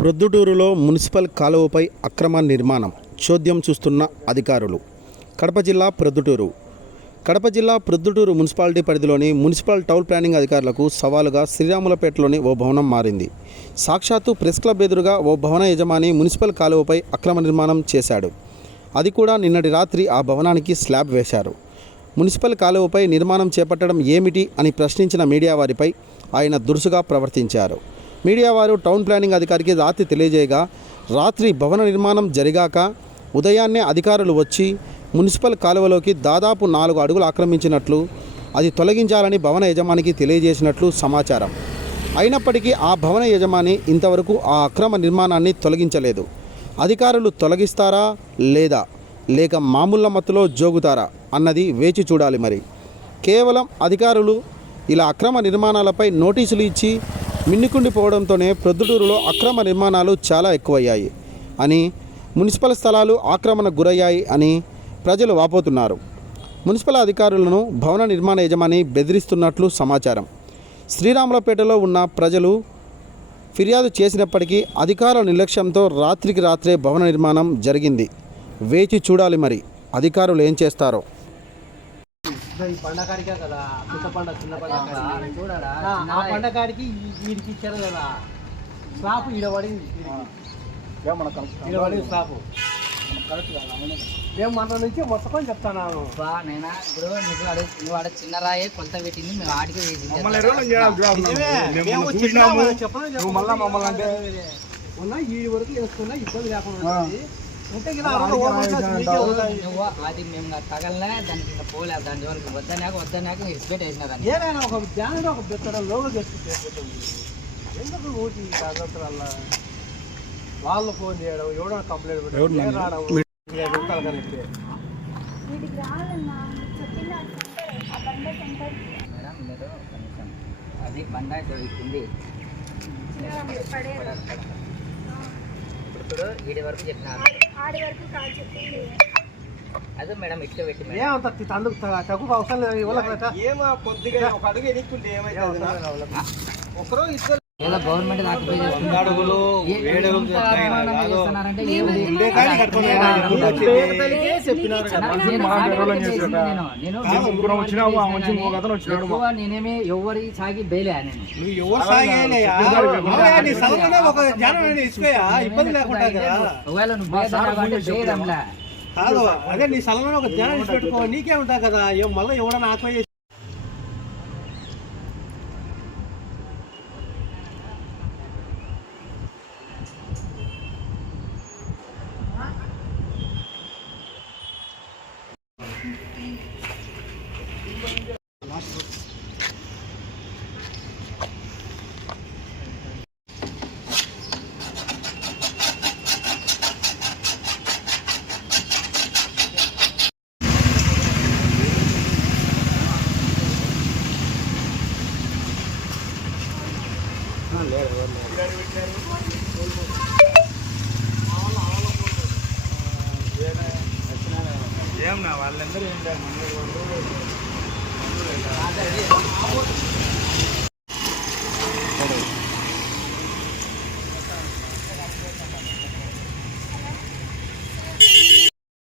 ప్రొద్దుటూరులో మున్సిపల్ కాలువపై అక్రమ నిర్మాణం చోద్యం చూస్తున్న అధికారులు. కడప జిల్లా ప్రొద్దుటూరు. కడప జిల్లా ప్రొద్దుటూరు మున్సిపాలిటీ పరిధిలోని మున్సిపల్ టౌన్ ప్లానింగ్ అధికారులకు సవాలుగా శ్రీరాములపేటలోని ఓ భవనం మారింది. సాక్షాత్తు ప్రెస్ క్లబ్ ఎదురుగా ఓ భవన యజమాని మున్సిపల్ కాలువపై అక్రమ నిర్మాణం చేశాడు. అది కూడా నిన్నటి రాత్రి ఆ భవనానికి స్లాబ్ వేశారు. మున్సిపల్ కాలువపై నిర్మాణం చేపట్టడం ఏమిటి అని ప్రశ్నించిన మీడియా వారిపై ఆయన దురుసుగా ప్రవర్తించారు. మీడియా వారు టౌన్ ప్లానింగ్ అధికారికి రాత్రి తెలియజేయగా రాత్రి భవన నిర్మాణం జరిగాక ఉదయాన్నే అధికారులు వచ్చి మున్సిపల్ కాలువలోకి దాదాపు నాలుగు అడుగులు ఆక్రమించినట్లు అది తొలగించాలని భవన యజమానికి తెలియజేసినట్లు సమాచారం. అయినప్పటికీ ఆ భవన యజమాని ఇంతవరకు ఆ అక్రమ నిర్మాణాన్ని తొలగించలేదు. అధికారులు తొలగిస్తారా లేదా లేక మామూళ్ళ మత్తులో జోగుతారా అన్నది వేచి చూడాలి మరి. కేవలం అధికారులు ఇలా అక్రమ నిర్మాణాలపై నోటీసులు ఇచ్చి మిన్నుకుండిపోవడంతోనే ప్రొద్దుటూరులో అక్రమ నిర్మాణాలు చాలా ఎక్కువయ్యాయి అని మున్సిపల్ స్థలాలు ఆక్రమణకు గురయ్యాయి అని ప్రజలు వాపోతున్నారు. మున్సిపల్ అధికారులను భవన నిర్మాణ యజమాని బెదిరిస్తున్నట్లు సమాచారం. శ్రీరాములపేటలో ఉన్న ప్రజలు ఫిర్యాదు చేసినప్పటికీ అధికారుల నిర్లక్ష్యంతో రాత్రికి రాత్రే భవన నిర్మాణం జరిగింది. వేచి చూడాలి మరి అధికారులు ఏం చేస్తారో. ఈ పండగాడికే కదా చిన్న పండ చిన్న పండగ చూడరా ఆ పండగాడికి వీడికి ఇచ్చారు కదా స్లాప్ ఈడ పడింది ఈడ పడింది స్లాప్ మేము మన నుంచి మొత్తం చెప్తాను బా నైనా ఇప్పుడు నువ్వు అడుగు నువ్వు చిన్న రాయే కొలత పెట్టింది మేము ఆడికి వేసి ఉన్నా ఈ వరకు వేసుకున్నా ఇబ్బంది లేకుండా అది మేము తగలనే దానికి ఇంకా పోలేదు దాని జోలికి వద్దనాక వద్దనాక వేసిన దాన్ని. ఏదైనా ఒక ధ్యానం ఒక బెత్తడం లోగో చేసుకుంటే ఎందుకు ఊటి జాగ్రత్తల వాళ్ళు ఫోన్ చేయడం ఎవడో కంప్లైంట్ పెట్టడం రావడం మేడం మీరు అది బండ పడే ఇప్పుడు వీడి వరకు చెప్పినారు ఆడి వరకు కాల్ చెప్పింది. అదే మేడం ఇట్లా పెట్టి మేడం. ఏమంత తందుకు తక్కువ అవసరం లేదు ఇవ్వలేక ఏమో కొద్దిగా ఒక అడుగు ఎన్నికుంటే ఏమైతుంది ఒకరోజు ఇద్దరు ఏదో గవర్నమెంట్ ఆక్యుపై నేనేమి ఎవరి సాగి బేలే నేను. నువ్వు ఎవరు సాగేలయ్యా అవునయ్యా, నీ సలహానే ఒక జ్ఞానం అనేది ఇసుకోయా ఇబ్బంది లేకుండా కదా. ఒకవేళ నువ్వు అదే నీ సలహానే ఒక జ్ఞానం ఇచ్చి పెట్టుకో నీకే ఉంటా కదా మళ్ళీ ఎవడన్నా ఆత్మ చేసి ఏం నా వాళ్ళందరూ ఏంటంటే